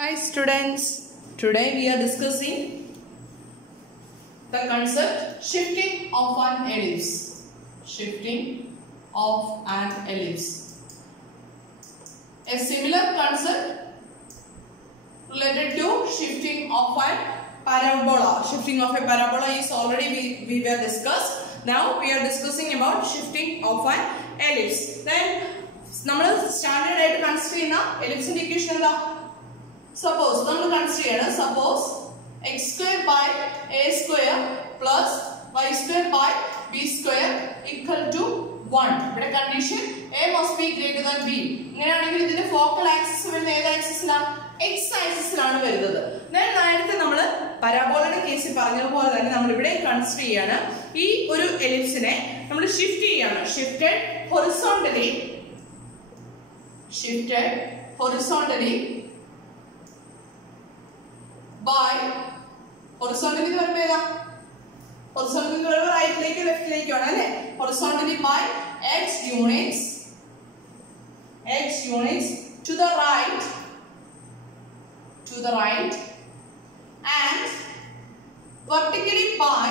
Hi students, today we are discussing the concept shifting of an ellipse. Shifting of an ellipse. A similar concept related to shifting of a parabola. Shifting of a parabola is already we were discussed. Now we are discussing about shifting of an ellipse. Then we standard consider ellipse equation. Suppose x square by a square plus y square by b square equal to 1. But condition a must be greater than b. This focal axis is x axis. Then parabola case consider this ellipse shifted horizontally by horizontally right leg left horizontally by x units to the right and vertically by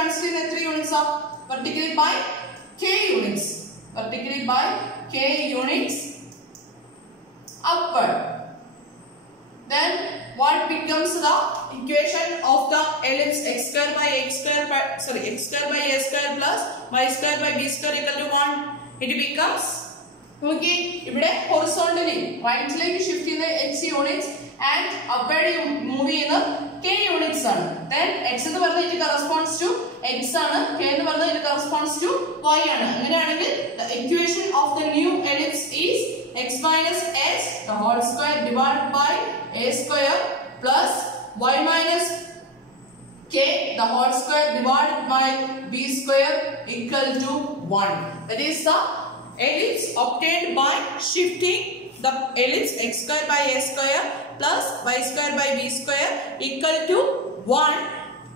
consider 3 units of vertically by k units upward. Then what becomes the equation of the ellipse x square by a square plus y square by b square equal to 1? It becomes horizontally right leg shift in the x units and upward move in the k units. Then x corresponds to x, k corresponds to y. The equation of the new ellipse is x minus s the whole square divided by a square plus y minus k the whole square divided by b square equal to 1. That is the ellipse obtained by shifting the ellipse x square by a square plus y square by b square equal to 1.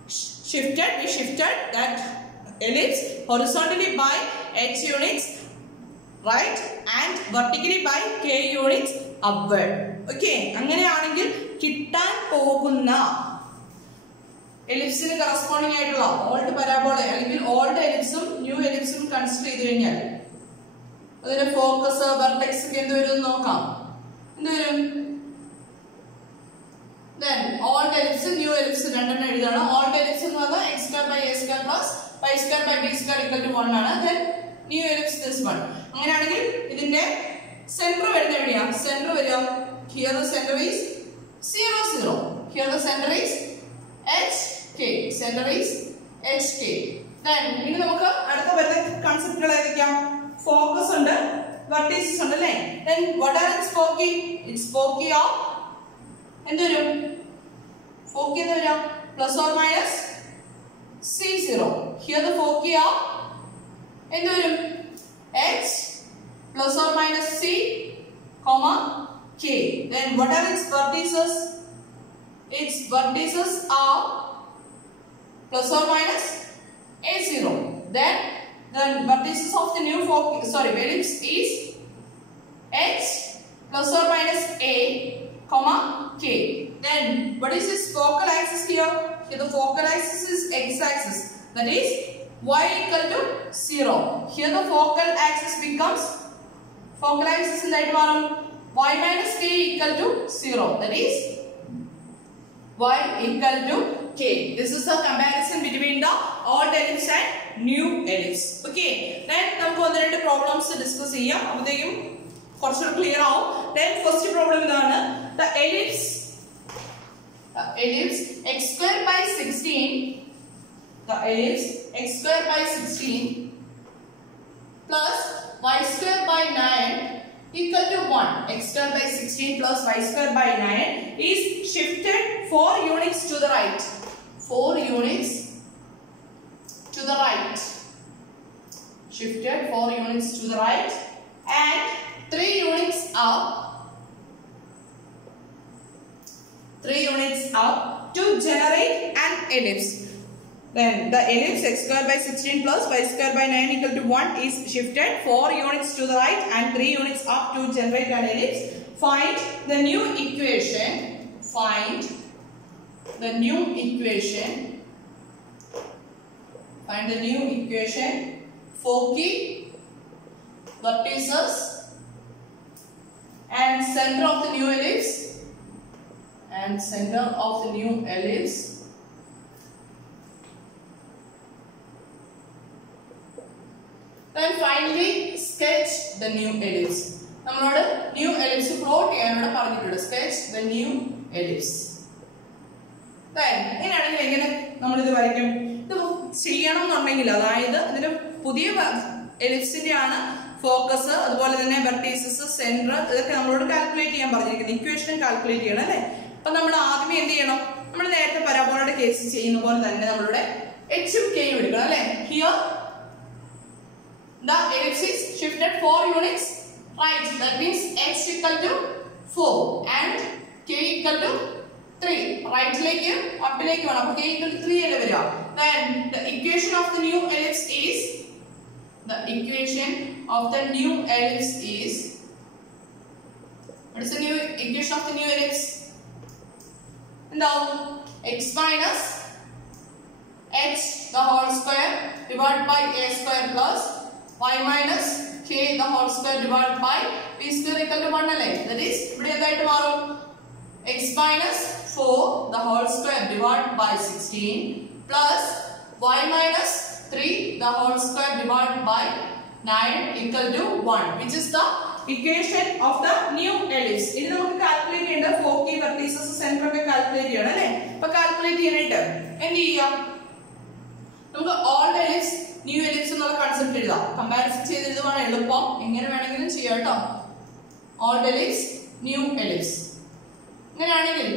We shifted that ellipse horizontally by x units right and vertically by k units upward. Okay, അങ്ങനെയാണെങ്കിൽ കിട്ടാൻ പോകുന്ന എലിപ്സിന് corresponding ആയിട്ടുള്ള old parabola അല്ലെങ്കിൽ old എലിപ്സും new എലിപ്സും consider ചെയ്തു കഴിഞ്ഞാൽ അതിന്റെ focus vertex ഒക്കെ എന്ത് വരും നോക്കാം. എന്ത് വരും? Then old ellipse new ellipse രണ്ടെണ്ണം എഴുതാണ്. Old ellipse എന്ന് പറഞ്ഞാൽ x square by a square plus y square by b square equal to 1 ആണ്. Then new ellipse this one. അങ്ങനെയാണെങ്കിൽ ഇതിന്റെ സെന്റർ വരുന്നത് എവിടെയാ? സെന്റർ വരിക here the center is 0 0. Here the center is hk. Center is hk. Then ഇനി നമുക്ക് അടുത്ത വരുന്ന കൺസെപ്റ്റുകൾ ഏതൊക്കെയാണ്? ഫോക്കസ് ഉണ്ട്, വെർട്ടിസസ് ഉണ്ട് അല്ലേ? Then what are its foci? Its foci of എന്ത് വരും? ഫോക്കി എന്ത് വരാം? Plus or minus c0. Here the foci of എന്ത് വരും? h plus or minus c comma k. Then what are its vertices? Its vertices are plus or minus a0. Then the vertices of the new ellipse is h plus or minus a comma k. Then what is this focal axis here? Here the focal axis is x axis, that is y equal to 0. Here the focal axis becomes എന്തായിട്ട് മാറും y minus k equal to 0, that is y equal to k. This is the comparison between the old ellipse and new ellipse. Okay, then നമുക്ക് ഒന്ന് രണ്ട് problems discuss ചെയ്യാം, അപ്പോഴത്തേക്കും കുറച്ചുകൂടി clear ആവും. Then first problem ഇതാണ്, the ellipse x square by 16, the ellipse x square by 16 plus y square by 9 equal to 1. X square by 16 plus y square by 9 is shifted 4 units to the right. 4 units to the right. Shifted 4 units to the right and 3 units up. 3 units up to generate an ellipse. Then the ellipse x square by 16 plus y square by 9 equal to 1 is shifted 4 units to the right and 3 units up to generate an ellipse. find the new equation. Find the new equation. Find the new equation for key vertices and center of the new ellipse. And center of the new ellipse. Then finally sketch the new ellipse. നമ്മളോട് new ellipse plot ചെയ്യാനോട് പറഞ്ഞിട്ടുണ്ട്. sketch the new ellipse. Then ഇങ്ങനെയാണെങ്കിൽ എങ്ങനെ നമ്മൾ ഇത് വരയ്ക്കും? ഇത് ചെയ്യണം എന്നുണ്ടെങ്കിൽ അതായത് അതിന്റെ പുതിയ എലിപ്സിന്റെ ആണ് ഫോക്കസ്, അതുപോലെ തന്നെ വെർട്ടീസസ്, സെന്റർ, ഇതൊക്കെ നമ്മളോട് കാൽക്കുലേറ്റ് ചെയ്യാൻ പറഞ്ഞിരിക്കുന്നത്. ഇക്വേഷൻ കാൽക്കുലേറ്റ് ചെയ്യണം അല്ലേ? അപ്പൊ നമ്മൾ ആദ്യമേ എന്ത് ചെയ്യണം? നമ്മൾ നേരത്തെ പരാബോളയുടെ കേസ് ചെയ്യുന്ന പോലെ തന്നെ നമ്മളുടെ എച്ചും കെയും എടുക്കണം അല്ലേ? Here the ellipse is shifted 4 units right. That means x equal to 4 and k equal to 3. Right ലേക്ക് അപ്പിലേക്ക് വേണം. അപ്പോൾ k equal to 3 അല്ലേ വരിക. Then the equation of the new ellipse is what is the new equation of the new ellipse? Now x minus h the whole square divided by a square plus y minus k the whole square divided by b square equal to 1 അല്ലേ? That is ഇവിടെ എന്തായിട്ട് മാറും? x minus 4 the whole square divided by 16 plus y minus 3 the whole square divided by 9 equal to 1, which is the equation of the new ellipse. ഇത് നമുക്ക് calculate ചെയ്യേണ്ട 4 key vertices center ഒക്കെ calculate ചെയ്യണം അല്ലേ? അപ്പോൾ കാൽക്കുലേറ്റ് ചെയ്യാനായിട്ട് എന്ത് ചെയ്യാം? നമുക്ക് ഓൾഡ് എലിപ്സ് ന്യൂ എലിപ്സ് എന്നുള്ള കൺസെപ്റ്റ് എഴുതാം. കമ്പാരിസൺ ചെയ്ത് എഴുതുവാണ് എളുപ്പം. എങ്ങനെ വേണമെങ്കിലും ചെയ്യാം കേട്ടോ. ഓൾഡ് എലിപ്സ് ന്യൂ എലിപ്സ് ഇങ്ങനെയാണെങ്കിൽ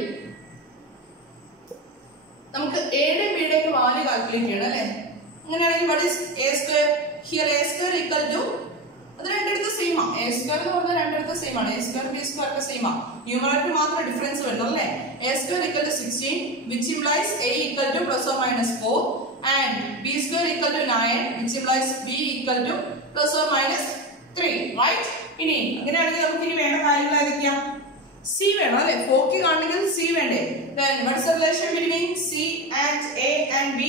നമുക്ക് എയുടെയും ബിയുടെയും വാല്യൂ കാൽക്കുലേറ്റ് ചെയ്യണം അല്ലേ? അങ്ങനെയാണെങ്കിൽ what is a square? Here a square equal to അത് രണ്ടിടത്തും സെയിം ആണ്. a square എന്ന് പറഞ്ഞാൽ രണ്ടിടത്തും സെയിം ആണ്. a square b square ഒക്കെ സെയിം ആണ്. ന്യൂമറേറ്റർ മാത്രം ഡിഫറൻസ് വരുന്നുള്ളൂ അല്ലേ? a square equal to 16 which implies a equal to plus or minus 4 and b square equal to 9 which implies b equal to plus or minus 3, right? ഇനി അങ്ങനെയാണെങ്കിൽ നമുക്ക് ഇനി വേണ്ട കാര്യങ്ങൾ ഏതൊക്കെയാണ്? c വേണം അല്ലേ? 4k കാണണമെങ്കിൽ c വേണ്ടേ? Then what is the relation between c and a and b?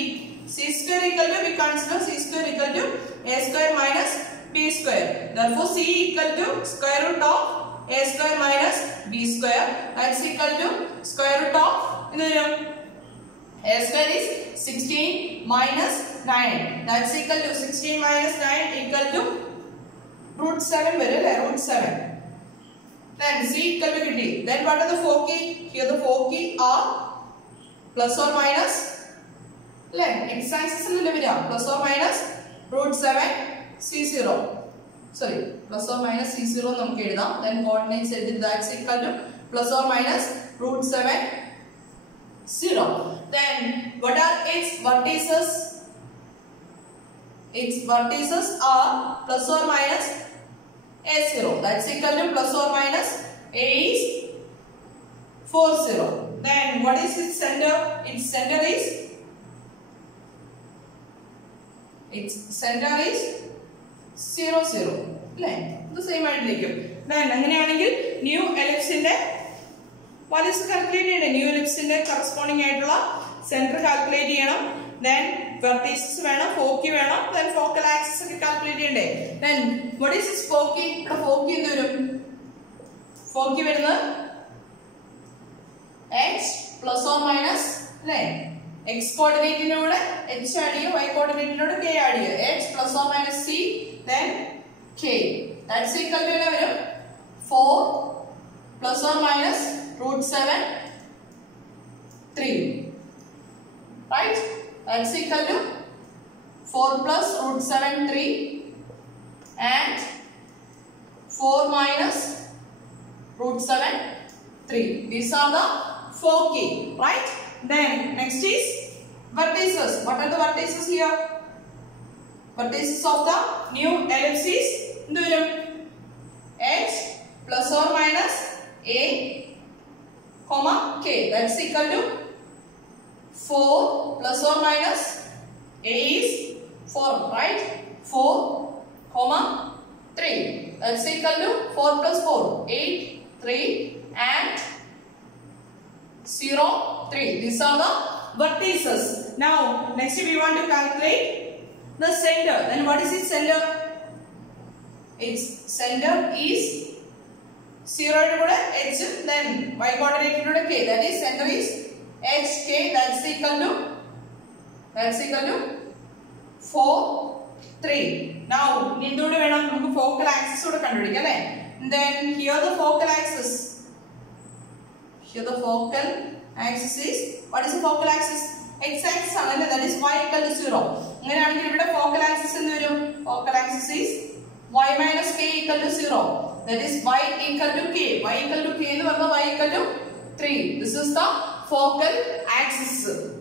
c square equal to, we consider c square equal to a square minus b square. Therefore c equal to square root of a square minus b square. That's equal to square root of a square is 16 minus 9. That's equal to 16 minus 9 equal to root 7 വരും അല്ലേ? root 7. Then c equal to കിട്ടി. Then what are the 4 key? Here the 4 key are plus or minus അല്ലേ? x axis ൽ വരിക plus or minus root 7 c0. Sorry, plus or minus c0 നമുക്ക് എഴുതാം. Then coordinates എഴുതി that's equal to plus or minus root 7 0. Then what are its vertices? Its vertices are plus or minus a0. That's equal to plus or minus a is 4 0. Then what is its center? Its center is 0 0 അല്ലേ? ഇത് same ആയിട്ടിരിക്കും. Then അങ്ങനെയാണെങ്കിൽ new എലിപ്സിന്റെ values calculate ചെയ്യണം. New എലിപ്സിന്റെ corresponding ആയിട്ടുള്ള centre calculate ചെയ്യണം. Then vertices വേണം, 4k വേണം. Then focal axis ഒക്കെ കാൽക്കുലേറ്റ് ചെയ്യണ്ടേ? Then what is this 4k? ഇവിടെ 4k എന്ത് വരും? 4k വരുന്നത് h plus or minus അല്ലേ? x കോർഡിനേറ്റിനോട് h ആഡ് ചെയ്യുക, y കോർഡിനേറ്റിനോട് k ആഡ് ചെയ്യുക. h plus or minus c then k. That's equal to என்ன വരും? 4 plus or minus root 7 3. Right? That's equal to 4 plus root 7 3 and 4 minus root 7 3. These are the 4 key, right? Then next is vertices. What are the vertices here? Vertices of the new ellipse is h plus or minus a comma k. That's equal to 4 plus or minus a is 4, right? 4 comma 3. That's equal to 4 plus 4 8 3 and 0, 3. These are the vertices. Now, next we want to calculate the center. Then what is its center? Its center is 0 h, then y coordinate k. That is center is hk. That's equal to 4, 3. Now, we have focal axis. Then here the focal axis. Here the focal axis is, what is the focal axis? X axis, that is y equal to 0. Focal axis is y minus k equal to 0. That is y equal to k. Y equal to k, y equal to 3. This is the focal axis.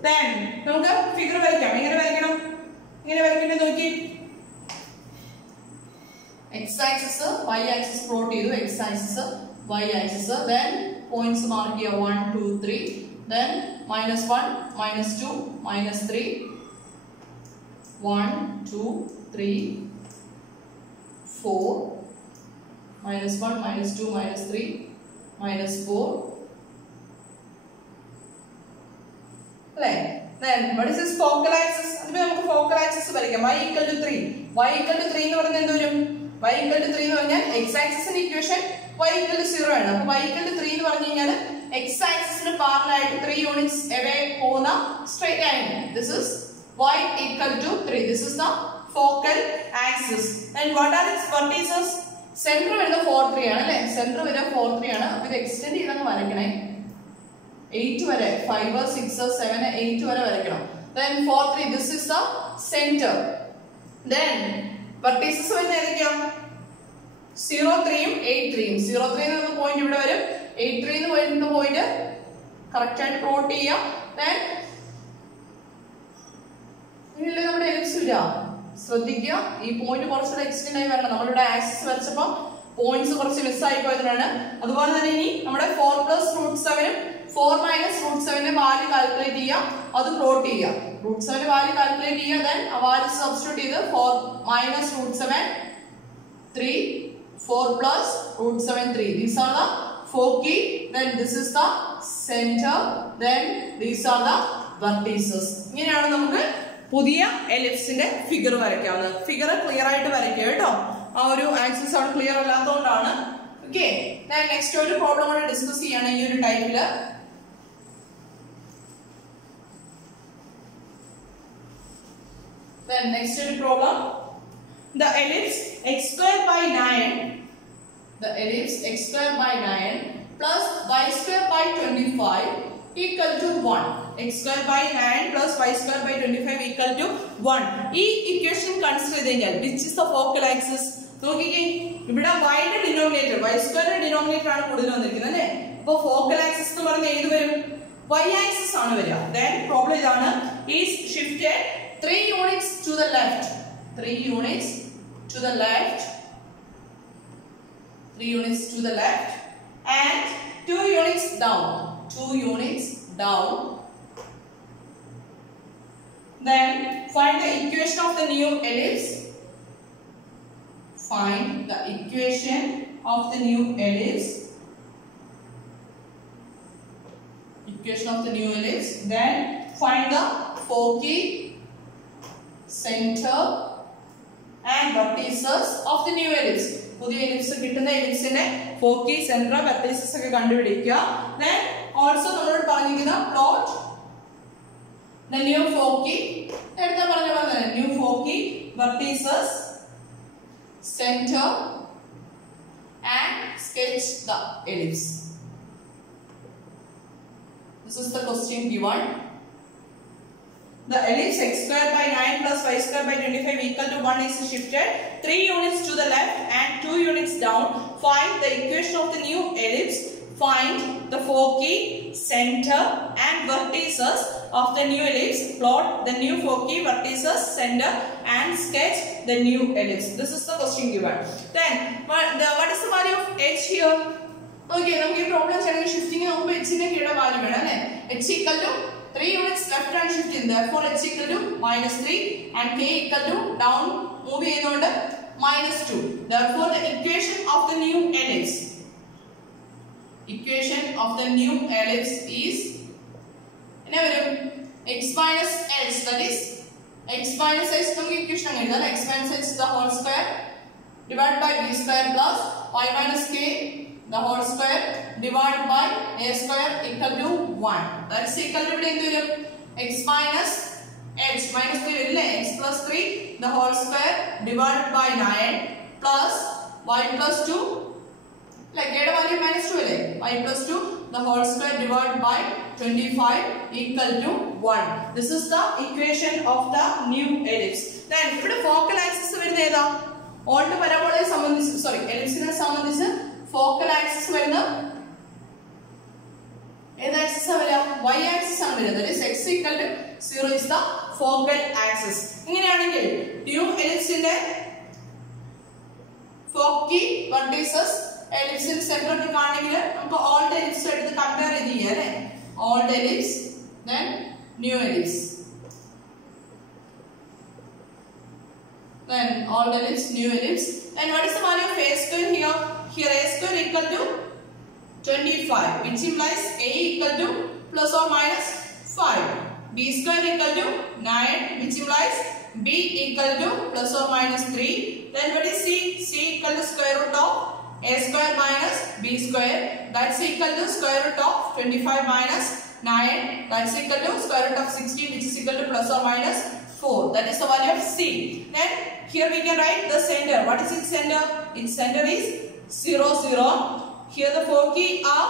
Then, figure x axis, y axis plot x axis, y axis. Then points mark here 1, 2, 3. Then minus 1, minus 2, minus 3. 1, 2, 3, 4. Minus 1, minus 2, minus 3, minus 4. Then what is this focal axis? Focal axis y equal to 3. Y equal to 3 y equal to 3 x axis equation y equal to 0 y equal to 3 x axis parallel 3 units away straight line. This is y equal to 3. This is the focal axis. And what are its vertices? Center is 4, 3. Center is 4, 3. With extend 8 vare, 5, 6, 7, 8 vare. Then 4, 3. This is the center. Then vertices 0, 3, 8, 3. 0, 3 is the point. 8, 3 is the point. Correct and plot. Then ശ്രദ്ധിക്കുക ഈ point കുറച്ചുകൂടെ extend ആയി വരണം. നമ്മളുടെ axis വരച്ചപ്പോൾ points കുറച്ച് മിസ്സായി പോയതാണ്. അതുപോലെ തന്നെ ഇനി നമ്മുടെ 4 plus root 7 4 minus root 7 value calculate ചെയ്യുക, അത് പ്ലോട്ട് ചെയ്യുക. റൂട്ട് 7 വാല്യൂ കാൽക്കുലേറ്റ് ചെയ്യുക, ദെൻ ആ വാല്യൂ സബ്സ്റ്റിറ്റ്യൂട്ട് ചെയ്ത് 4 minus root 7 3 4 plus root 7 3. These are the foci. Then this is the center. Then these are the vertices. ഇങ്ങനെയാണ് നമുക്ക് പുതിയ എലിപ്സിന്റെ figure വരയ്ക്കാവുന്നത്. Figure clear ആയിട്ട് വരയ്ക്കുക കേട്ടോ. ആ ഒരു ആക്സിസ് അവിടെ ക്ലിയർ അല്ലാത്തതുകൊണ്ടാണ്. ഓക്കെ, നെക്സ്റ്റ് ഒരു പ്രോബ്ലം കൂടെ ഡിസ്കസ് ചെയ്യാണ് ഈ ഒരു ടൈപ്പില്. Then next problem, the ellipse x square by 9, the ellipse x square by 9 plus y square by 25 equal to 1. X square by 9 plus y square by 25 equal to 1. ഈ equation consider ചെയ്താൽ which is the focal axis? നോക്കിക്കേ, ഇവിടെ y ന്റെ denominator, y square ന്റെ denominator ആണ് കൂടുതൽ വന്നിരിക്കുന്നത് അല്ലേ? അപ്പോൾ focal axis എന്ന് പറയുന്നത് ഏത് വരും? Y axis ആണ് വരിക. Then problem ഇതാണ്, is shifted 3 units to the left. 3 units to the left. 3 units to the left and 2 units down. 2 units down. Then find the equation of the new ellipse. Find the equation of the new ellipse. Equation of the new ellipse. Then find the foci, center and vertices of the new ellipse. പുതിയ ellipse കിട്ടുന്ന എലിപ്സിന്റെ ഫോക്കി, centre, vertices ഒക്കെ കണ്ടുപിടിക്കുക. Then also നമ്മളോട് പറഞ്ഞിരിക്കുന്ന plot the new foci. നേരത്തെ പറഞ്ഞ പോലെ തന്നെ new foci, vertices, center and sketch the ellipse. This is the question given. The ellipse x square by 9 plus y square by 25 equal to 1 is shifted 3 units to the left and 2 units down. Find the equation of the new ellipse. Find the foci, center and vertices of the new ellipse. Plot the new foci, vertices, center and sketch the new ellipse. This is the question given. Then what is the value of h here? Okay, നമുക്ക് ഈ problem ചെയ്യണമെങ്കിൽ shifting നമുക്ക് h ന്റെ കീഴിലെ value വേണം അല്ലേ? h equal to 3 units left hand shifting, therefore h equal to -3 and k equal to down move ചെയ്യുന്നതുകൊണ്ട് -2. Therefore the equation of the new ellipse, equation of the new ellipse is x minus h, that is x minus h നമുക്ക് equation അങ്ങനെ എഴുതാം. x minus h the whole square divided by b square plus y minus k the whole square divided by a square equal to 1. That's equal to ഇവിടെ എന്ത് വരും? x minus h minus 3 ഇല്ലേ? x plus 3 the whole square divided by 9 plus y plus 2 like a value minus 2 അല്ലേ? y plus 2 the whole square divided by 25 equal to 1. This is the equation of the new ellipse. Then ഇവിടെ focal axis വരുന്നത് ഏതാ? Alt പരാബോളയെ സംബന്ധിച്ച് എലിപ്സിനെ സംബന്ധിച്ച് focal axis വരുന്ന ഏത് axis വരിക? y axis ആണ് വരിക. that is x equal to 0 is the focal axis. ഇങ്ങനെയാണെങ്കിൽ new ellipseന്റെ ഫോക്കി വെർട്ടിസസ് എലിപ്സിന്റെ സെന്ററിൽ കാണണമെങ്കിൽ നമുക്ക് ഓൾഡ് എലിപ്സ് എടുത്ത് കമ്പയർ ചെയ്ത് ചെയ്യാം അല്ലേ? old ellipse then new ellipse, then old ellipse new ellipse. Then what is the value of a square here? Here a square equal to 25, which implies a equal to plus or minus 5, b square equal to 9, which implies b equal to plus or minus 3. Then what is c? C equal to square root of a square minus b square, that's equal to square root of 25 minus 9, that's equal to square root of 16, which is equal to plus or minus 4. That is the value of c. Then here we can write the center. What is its center? Its center is 0 0. Here the foci are,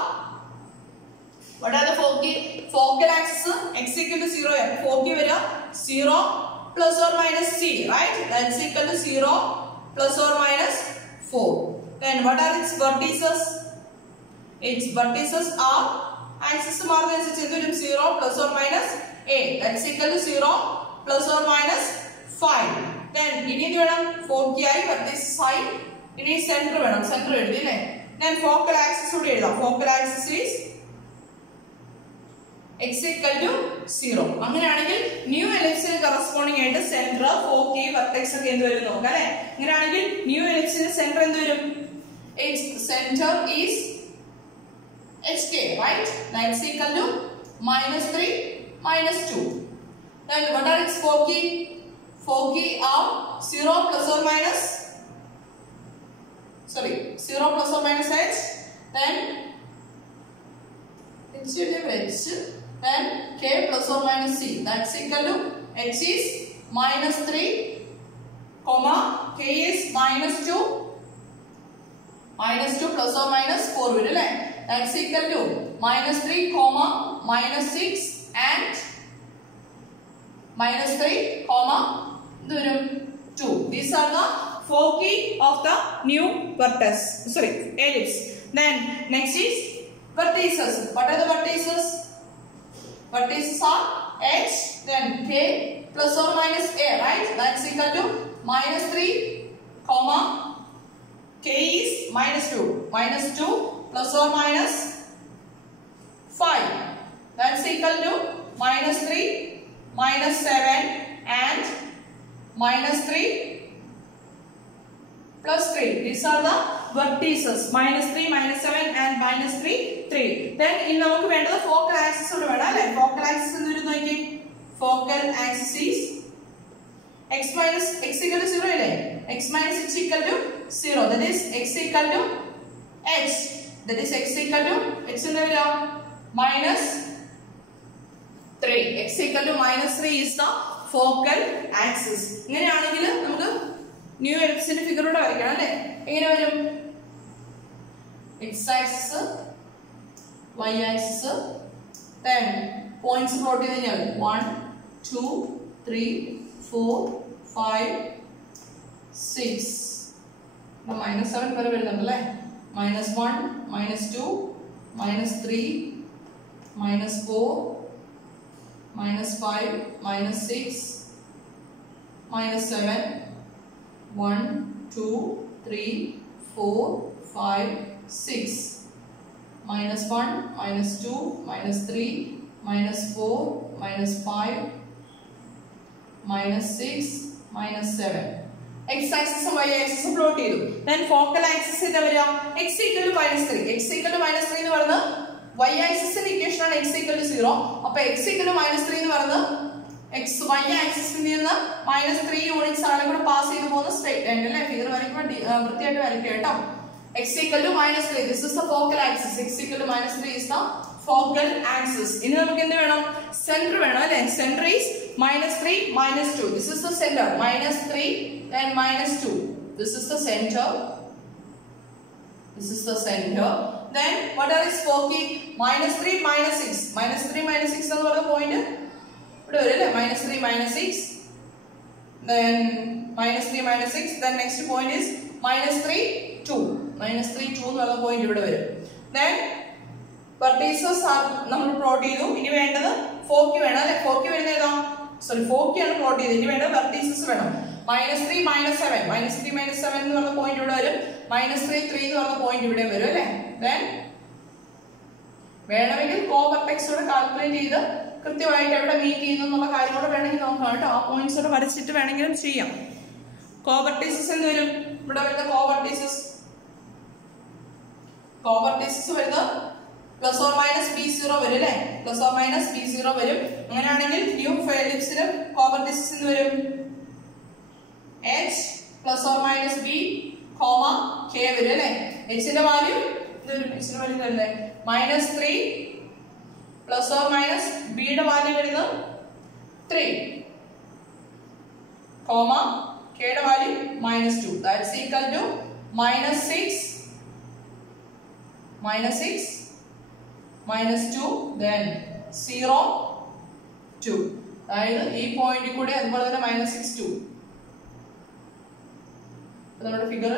what are the foci? Focal axis x equal to 0 here. Foci varia 0 plus or minus c, right? That's equal to 0 plus or minus 4. Then what are its vertices? Its vertices are axis മാറുന്നതനുസരിച്ച് എന്ത് വരും? 0 plus or minus a, that's equal to 0 plus or minus 5. Then ഇനി എന്ത് വേണം? ഫോക്കി ആയി vertices ആയി. ഇനി centre വേണം. Centre എഴുതി അല്ലേ? Then focal axis കൂടി എഴുതാം. Focal axis is x equal to 0. അങ്ങനെയാണെങ്കിൽ ന്യൂ എലിപ്സിന് കറസ്പോണ്ടിങ് ആയിട്ട് സെന്റർ, ഫോക്കി, വെർട്ടെക്സ് ഒക്കെ എന്ത് വരും നോക്കാം അല്ലേ? അങ്ങനെയാണെങ്കിൽ ന്യൂ എലിപ്സിന്റെ സെന്റർ എന്ത് വരും? Its center is hk, right? That's equal to minus 3 minus 2. Then what are its foci? Foci are 0 plus or minus 0 plus or minus h, then then k plus or minus c, that's equal to h is minus 3 comma k is minus 2 plus or minus 4 വരും അല്ലേ? That's equal to minus 3 comma minus 6 and minus 3 comma 2. These are the foci of the new ellipse. Then next is vertices. What are the vertices? Vertices are h, then k plus or minus a, right? That's equal to minus 3 comma k is minus 2 plus or minus 5, that's equal to minus 3 minus 7 and minus 3 plus 3. These are the vertices. Minus 3 minus 7 and minus 3 3. Then in നമുക്ക് വേണ്ടത് focal axis ഓട് വേണം അല്ലേ? Focal axis എന്ത് വരും നോക്കി? Focal axis is x equal to 0 അല്ലേ? x minus h equal to 0, that is x equal to h, that is x equal to h എന്ത് വരിക? minus 3. x equal to minus 3 is the focal axis. ഇങ്ങനെയാണെങ്കിൽ നമുക്ക് new എലിപ്സിന്റെ figure കൂടെ വരയ്ക്കണം അല്ലേ? എങ്ങനെ വരും? x axis, y axis, then points plot ചെയ്ത് കഴിഞ്ഞാൽ 1 2 3 4 5 6 minus 7 വരെ വരുന്നുണ്ട് അല്ലേ? minus 1 minus 2 minus 3 minus 4 minus 5 minus 6 minus 7 1 2 3 4 5 6 minus 1 minus 2 minus 3 minus 4 minus 5 minus 6 minus 7. x ആക്സിസും y ആക്സിസും പ്ലോട്ട് ചെയ്തു. then ഫോക്കൽ ആക്സിസ് എന്താ വരിക x equal to -3. x equal to -3 എന്ന് പറയുന്നത് y ആക്സിസിന്റെ ഇക്വേഷൻ ആണ് x equal to 0. അപ്പോൾ x equal to -3 എന്ന് പറയുന്നത് y ആക്സിസിൽ നിന്ന് -3 യൂണിറ്റ്സ് ആണ് കൂടെ പാസ് ചെയ്തു പോകുന്ന സ്ട്രെയിറ്റ് ലൈൻ അല്ലേ. ഫിഗർ വരയ്ക്കുമ്പോൾ വൃത്തിയായിട്ട് വരയ്ക്കുക കേട്ടോ. x equal to -3. this is the focal axis. x equal to -3 is the focal axis. ഇനി നമുക്ക് എന്ത് വേണം സെന്റർ വേണം അല്ലേ. Centre is -3 -2. this is the center. -3 then -2. this is the center. this is the center. then what are is foci? -3 -6. -3 -6 എന്ന് പറയുന്ന point ഇവിടെ വരും അല്ലേ. -3 -6 then -3 -6 then next point is -3 2. -3 2 എന്ന് പറയുന്ന പോയിന്റ് ഇവിടെ വരും. then vertices are നമ്മൾ പ്ലോട്ട് ചെയ്തു. ഇനി വേണ്ടത് ഫോക്കി വേണം അല്ലേ. ഫോക്കി വരുന്നത് ഏതാ സോറി ഫോക്കി ആണ് പ്ലോട്ട് ചെയ്തത്. ഇനി വേണ്ടത് വെർട്ടീസസ് വേണം. -3 -7 -3 -7 എന്ന് പറഞ്ഞ പോയിന്റ് ഇവിടെ വരും. -3 3 എന്ന് പറഞ്ഞ പോയിന്റ് ഇവിടെ വരും അല്ലേ. then വേണമെങ്കിൽ കോവർട്ടെക്സോടെ കാൽക്കുലേറ്റ് ചെയ്ത് കൃത്യമായിട്ട് എവിടെ മീറ്റ് ചെയ്യുന്നു എന്നുള്ള കാര്യം കൂടെ വേണമെങ്കിൽ നോക്കാം കേട്ടോ. ആ പോയിന്റ്സ് ഒക്കെ വരച്ചിട്ട് വേണമെങ്കിലും ചെയ്യാം. കോവർട്ടീസസ് എന്ത് വരും ഇവിടെ വരുന്ന കോവർട്ടീസസ് വരുന്നത് +or-b0 വരും അല്ലേ. +or-b0 വരും. അങ്ങനെയാണെങ്കിൽ ന്യൂ എലിപ്സിന് കോവർട്ടീസസ് എന്ത് വരും h +or-b, k വരും അല്ലേ. h ന്റെ വാല്യൂ എന്ത് വരും h ന്റെ വാല്യൂ വരുന്നത് -3 +or-b യുടെ വാല്യൂ വരുന്നത് 3, k യുടെ value -2. that's equal to -6 -2 then 0 2. അതായത് ഈ പോയിന്റ് കൂടെ അതുപോലെ തന്നെ -6 2. നമ്മുടെ ഫിഗർ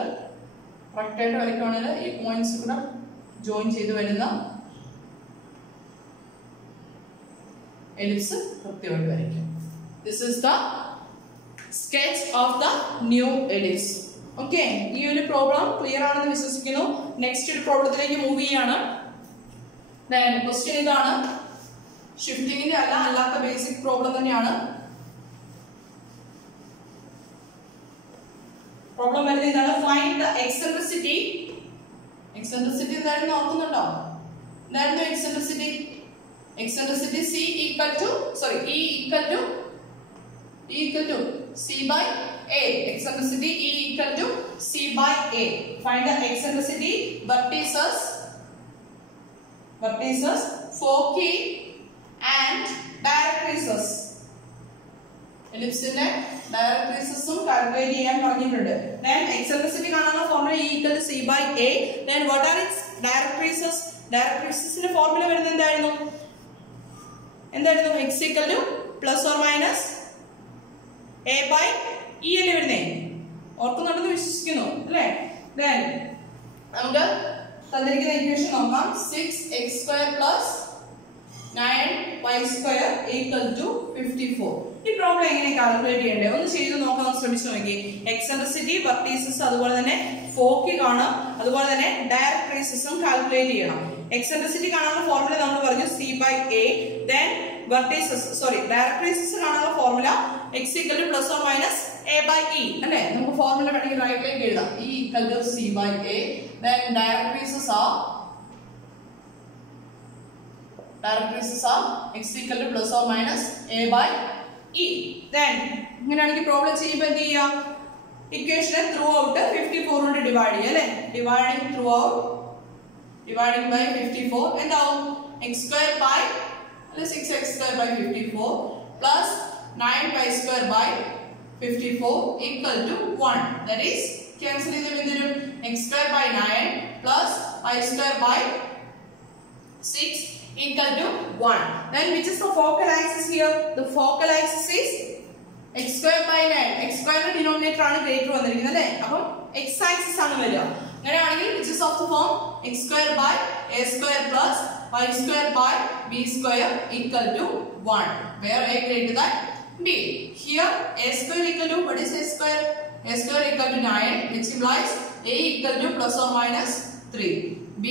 കറക്റ്റ് ആയിട്ട് വരയ്ക്കുകയാണെങ്കിൽ ഈ പോയിന്റ്സ് കൂടെ ജോയിൻ ചെയ്ത് വരുന്ന എലിപ്സ് കൃത്യമായിട്ട് വരയ്ക്കും. This is the sketch of the new ellipse. Okay, ഈ ഒരു പ്രോബ്ലം ക്ലിയർ ആണെന്ന് വിശ്വസിക്കുന്നു. നെക്സ്റ്റ് ഒരു പ്രോബ്ലത്തിലേക്ക് മൂവ് ചെയ്യാണ്. ക്വസ്റ്റ്യൻ ഇതാണ്. ഷിഫ്റ്റിംഗിന്റെ അല്ലാത്ത ബേസിക് പ്രോബ്ലം തന്നെയാണ്. പ്രോബ്ലം വരുന്നത് ഇതാണ്. Find the eccentricity. എക്സെൻട്രിസിറ്റി എന്തായിരുന്നു ഓർക്കുന്നുണ്ടോ? എന്തായിരുന്നു eccentricity? Eccentricity C equal to C by A. Eccentricity E equal to C by A. Find the eccentricity, vertices, foci and directrices. Ellipse directrices calculate ചെയ്യാൻ പറഞ്ഞിട്ടുണ്ട്. Then eccentricity കാണാനുള്ള formula E equal to C by A. Then what are its directrices? Directricesന്റെ formula വരുന്നത് എന്തായിരുന്നു? x equal to plus or minus a by e അല്ലേ വരുന്നേ. ഓർക്കുന്നുണ്ടെന്ന് വിശ്വസിക്കുന്നു അല്ലേ. then നമുക്ക് തന്നിരിക്കുന്ന ഇക്വേഷൻ നോക്കാം. 6x² plus 9y² equal to 54. ഈ പ്രോബ്ലം എങ്ങനെ കാൽക്കുലേറ്റ് ചെയ്യണ്ടേ ഒന്ന് ചെയ്ത് നോക്കാൻ ശ്രമിച്ചു നോക്കി. എക്സെൻട്രിസിറ്റി, വെർട്ടീസസ്, അതുപോലെ തന്നെ ഫോക്കി കാണാം, അതുപോലെ തന്നെ ഡയറക്ട്രീസസും കാൽക്കുലേറ്റ് ചെയ്യണം. എക്സെൻട്രിസിറ്റി കാണാനുള്ള ഫോർമുല നമ്മൾ പറഞ്ഞു C by A. then ഡയറക്ട്രീസസ് കാണാനുള്ള formula x equal to plus or minus a by e അല്ലേ. നമുക്ക് ഫോർമുല വേണമെങ്കിൽ റൈറ്റിലേക്ക് എഴുതാം. E equal to C by A. then directrices are x equal to plus or minus a by e. then ഇങ്ങനെയാണെങ്കിൽ problem ചെയ്യുമ്പോൾ എന്ത് ചെയ്യാം? ഇക്വേഷനെ through out 54 കൊണ്ട് ഡിവൈഡ് ചെയ്യാം അല്ലേ. dividing by 54 എന്താവും? x² by 6x² by 54 plus 9y² by 54 equal to 1. that is cancel ചെയ്ത് എന്തുവരും? x² by 9 plus y² by 6 equal to 1. then which is the focal axis here? the focal axis is x² by 9. x² ന്റെ denominator ആണ് greater വന്നിരിക്കുന്നത് അല്ലേ. അപ്പം x axis ആണ് വരിക. അങ്ങനെയാണെങ്കിൽ which is of the form x² by a² plus y² by b² equal to 1, where a greater than b. Here a² equal to, what is a²? a² equal to 9, which implies a equal to plus or minus 3. b²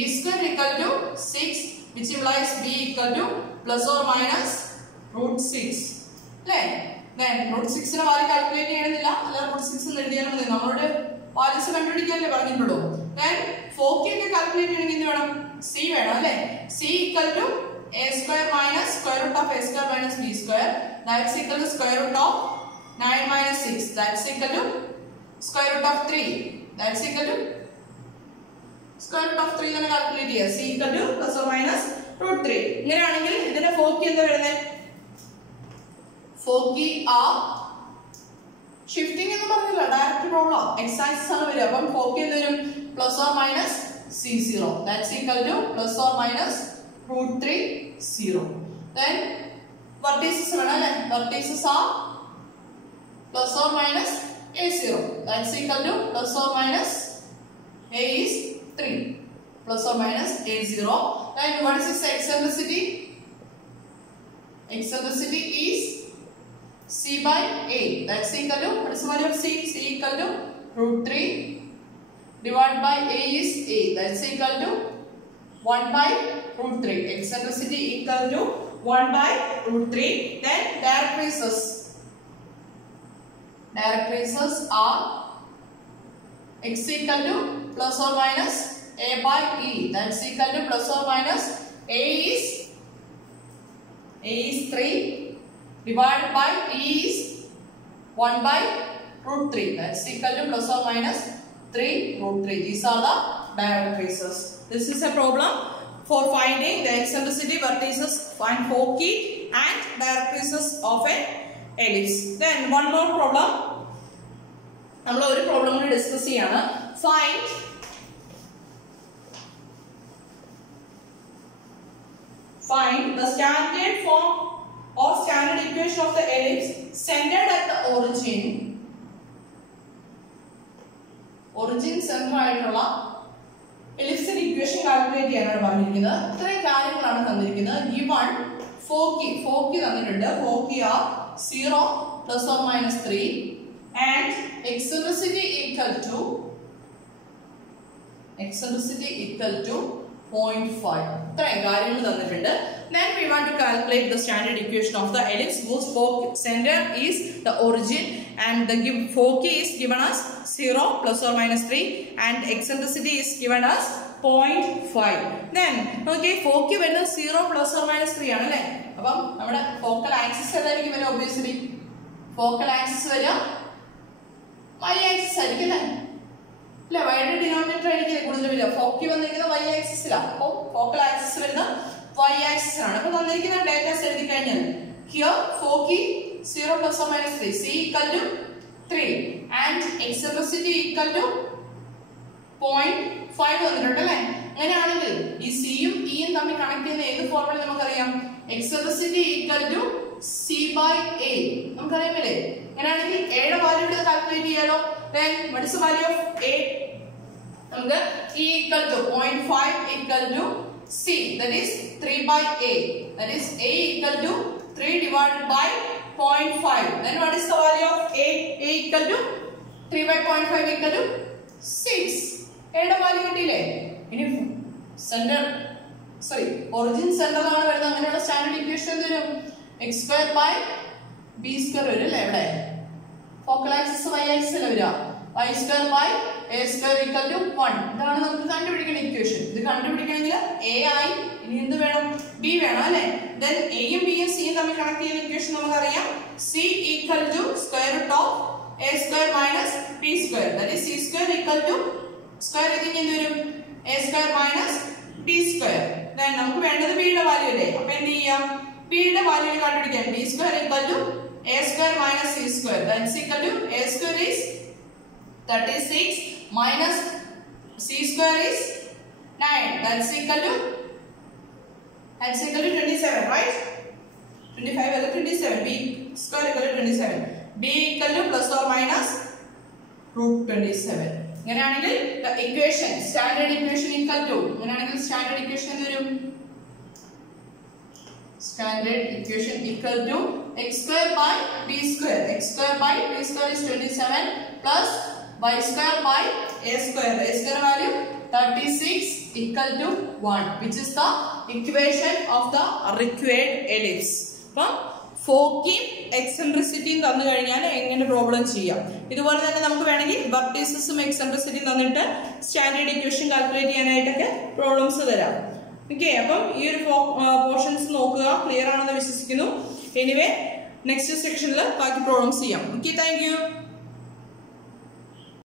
equal to 6, which implies b equal to plus or minus √6. then root 6 നെ value calculate ചെയ്യണമെന്നില്ല, അല്ല root 6 എന്ന് എഴുതിയാലും മതി. നമ്മളോട് values കണ്ടുപിടിക്കാനല്ലേ പറഞ്ഞിട്ടുള്ളൂ. then 4k ഒക്കെ calculate ചെയ്യണമെങ്കിൽ എന്ത് വേണം? c വേണം അല്ലേ? c equal to a square minus square root of a square minus b square, that's equal to square root of 9 minus 6, that's equal to square root of 3, that's equal to square root of 3 തന്നെ calculate ചെയ്യുക. c equal to plus or minus root 3. ഇങ്ങനെയാണെങ്കിൽ ഇതിന്റെ 4k എന്താ വരുന്നത്? 4k are shifting എന്ന് പറഞ്ഞില്ല, direct problem X axis ആണ് വരിക. അപ്പം 4k എന്ത് വരും? Plus or minus c0, that's equal to plus or minus root 3 0. then vertices വേണം അല്ലേ? vertices are plus or minus a0, that's equal to plus or minus a is 3, plus or minus a0. then what is its eccentricity? Eccentricity is c by a, that's equal to, what is the value of c? c equal to root 3 divided by a is a, that's equal to 1 by root 3. Eccentricity equal to 1 by root 3. then directrices are x equal to plus or minus a by e, that's equal to plus or minus a is 3 divided by e is 1 by root 3, that's equal to plus or minus 3 root 3. These are the directrices. This is a problem for finding the eccentricity, vertices, find 4k and directrices of an ellipse. Then one more problem. നമ്മൾ ഒരു problem കൂടി discuss ചെയ്യാണ്. Find the standard form or standard equation of the ellipse centered at the origin. Centre ആയിട്ടുള്ള എലിപ്സിന്റെ equation calculate ചെയ്യാനാണ് പറഞ്ഞിരിക്കുന്നത്. ഇത്രയും കാര്യങ്ങളാണ് തന്നിരിക്കുന്നത്. given 4k തന്നിട്ടുണ്ട്. 4k are 0 plus or minus 3 and eccentricity equal to 0.5. ഇത്രയും കാര്യങ്ങൾ തന്നിട്ടുണ്ട്. Then we want to calculate the standard equation of the ellipse whose center is the origin and the 4k is given as 0 plus or minus 3 and eccentricity is given as 0.5. Then okay, 4k വരുന്നത് 0 plus or minus 3 ആണ് അല്ലേ? അപ്പം നമ്മുടെ focal axis ഏതായിരിക്കും വരിക? Obviously focal axis വരിക y axis ആയിരിക്കും അല്ലേ? അല്ല, വൈയുടെ ഡിനോമിനേറ്റർ ആയിരിക്കും കൂടുതൽ വരിക. 4k വന്നിരിക്കുന്നത് y ആക്സിസിലാണ്. അപ്പോൾ ഫോക്കൽ ആക്സിസ് വരുന്നത് y ആക്സിസ് ആണ്. അപ്പോൾ തന്നിരിക്കുന്ന ഡേറ്റാസ് എഴുതി കഴിഞ്ഞാൽ here 4k 0 plus or minus 3, c equal to 3 and eccentricity equal to 0.5 വന്നിട്ടുണ്ട് അല്ലേ? അങ്ങനെയാണെങ്കിൽ ഈ c യും e യും തമ്മിൽ കണക്ട് ചെയ്യുന്ന ഏത് ഫോർമുല നമുക്കറിയാം? eccentricity equal to c by a നമുക്കറിയാമല്ലേ? അങ്ങനെയാണെങ്കിൽ a യുടെ വാല്യൂ ഇവിടെ കാൽക്കുലേറ്റ് ചെയ്യാലോ. then what is the value of a? നമുക്ക് e equal to 0.5 equal to c, that is 3 by a, that is a equal to 3 divided by 0.5. then what is the value of a? a equal to 3 by 0.5 equal to 6. a യുടെ value കിട്ടിയില്ലേ? ഇനി origin സെന്ററിലാണ് വരുന്നത്. അങ്ങനെയുള്ള standard equation എന്ത് വരും? x square by b square വരും അല്ലേ? ഇവിടെ ഫോക്കൽ ആക്സിസ് y ആക്സിസ് അല്ലേ വരിക? y square by a square equal to 1. ഇതാണ് നമുക്ക് കണ്ടുപിടിക്കുന്ന ഇക്വേഷൻ. ഇത് കണ്ടുപിടിക്കണമെങ്കിൽ a ആയി ഇനി എന്ത് വേണം? b വേണം അല്ലേ? then a യും b യും c യും തമ്മിൽ കണക്ട് ചെയ്യുന്ന ഇക്വേഷൻ നമുക്കറിയാം. c equal to square root of a square minus b square, that is c square equal to square ഇതിന് എന്ത് വരും? a square minus b square. then നമുക്ക് വേണ്ടത് b യുടെ വാല്യൂ അല്ലേ? അപ്പോൾ എന്ത് ചെയ്യാം? b യുടെ വാല്യൂ കണ്ടുപിടിക്കാം. b square equal to a square minus c square, that's equal to a square is 36 minus c square is 9, that's equal to 27, right? 25 or 27. b square equal to 27. b equal to plus or minus root 27. അങ്ങനെയാണെങ്കിൽ the equation standard equation equal to അങ്ങനെയാണെങ്കിൽ standard equation എന്ത് വരും? standard equation equal to x square by b square. x square by b square is 27 plus y square by a square. a square value 36 equal to 1, which is the equation of the required ellipse. അപ്പം ഫോക്കിയും എക്സെൻട്രിസിറ്റിയും തന്നു കഴിഞ്ഞാൽ എങ്ങനെ problem ചെയ്യാം. ഇതുപോലെ തന്നെ നമുക്ക് വേണമെങ്കിൽ വെർട്ടീസസും എക്സെൻട്രിസിറ്റിയും തന്നിട്ട് സ്റ്റാൻഡേർഡ് ഇക്വേഷൻ കാൽക്കുലേറ്റ് ചെയ്യാനായിട്ടൊക്കെ പ്രോബ്ലംസ് തരാം. ഓക്കെ, അപ്പം ഈ ഒരു പോർഷൻസ് നോക്കുക, ക്ലിയർ ആണെന്ന് വിശ്വസിക്കുന്നു. എനിവേ നെക്സ്റ്റ് സെക്ഷനിൽ ബാക്കി പ്രോബ്ലംസ് ചെയ്യാം. Okay, thank you.